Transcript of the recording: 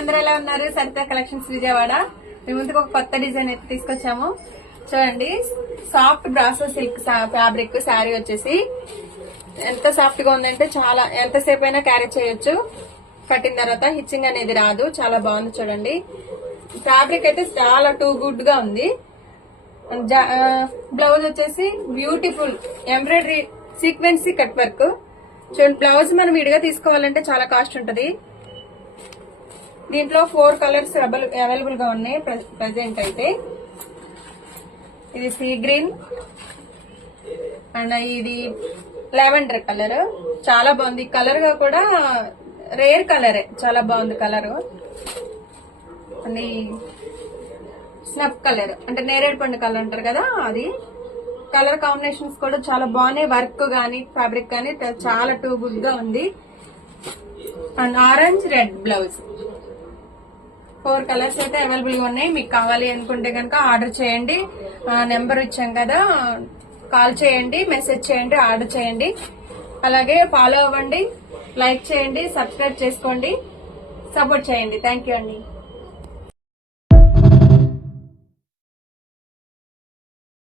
అందరూ ఎలా ఉన్నారు? సరిత కలెక్షన్స్ విజయవాడ. మీ ముందుకు ఒక కొత్త డిజైన్ అయితే తీసుకొచ్చాము. చూడండి, soft brasso silk fabric sari వచ్చేసి ఎంత సాఫ్ట్ గా ఉందంటే చాలా ఎంతసేపు అయినా క్యారీ చేయొచ్చు. కట్టిన తర్వాత హిచ్చింగ్ అనేది రాదు. చాలా బాగుంది. చూడండి, ఫ్యాబ్రిక్ అయితే చాలా టూ గుడ్ గా ఉంది. బ్లౌజ్ వచ్చేసి బ్యూటిఫుల్ ఎంబ్రాయిడరీ సీక్వెన్సీ కట్ వర్క్. చూడండి, బ్లౌజ్ మనం విడిగా తీసుకోవాలంటే చాలా కాస్ట్ ఉంటది. దీంట్లో 4 కలర్స్ అవైలబుల్ గా ఉన్నాయి ప్రెసెంట్ అయితే. ఇది సీ గ్రీన్ అండ్ ఇది లావెండర్ కలర్. చాలా బాగుంది. కలర్ గా కూడా రేర్ కలరే, చాలా బాగుంది కలర్. అండ్ స్నఫ్ కలర్ అంటే నేరేడు పండు కలర్ అంటారు కదా, అది కలర్ కాంబినేషన్స్ కూడా చాలా బాగున్నాయి. వర్క్ గానీ ఫ్యాబ్రిక్ గానీ చాలా టూ గుడ్ గా ఉంది. And orange red blouse. 4 colours అయితే అవైలబుల్ గా ఉన్నాయి. మీకు కావాలి అనుకుంటే కనుక ఆర్డర్ చేయండి. నెంబర్ ఇచ్చాం కదా, కాల్ చేయండి, మెసేజ్ చేయండి, ఆర్డర్ చేయండి. అలాగే ఫాలో అవ్వండి, లైక్ చేయండి, సబ్స్క్రైబ్ చేసుకోండి, సపోర్ట్ చేయండి. థ్యాంక్ యూ అండి.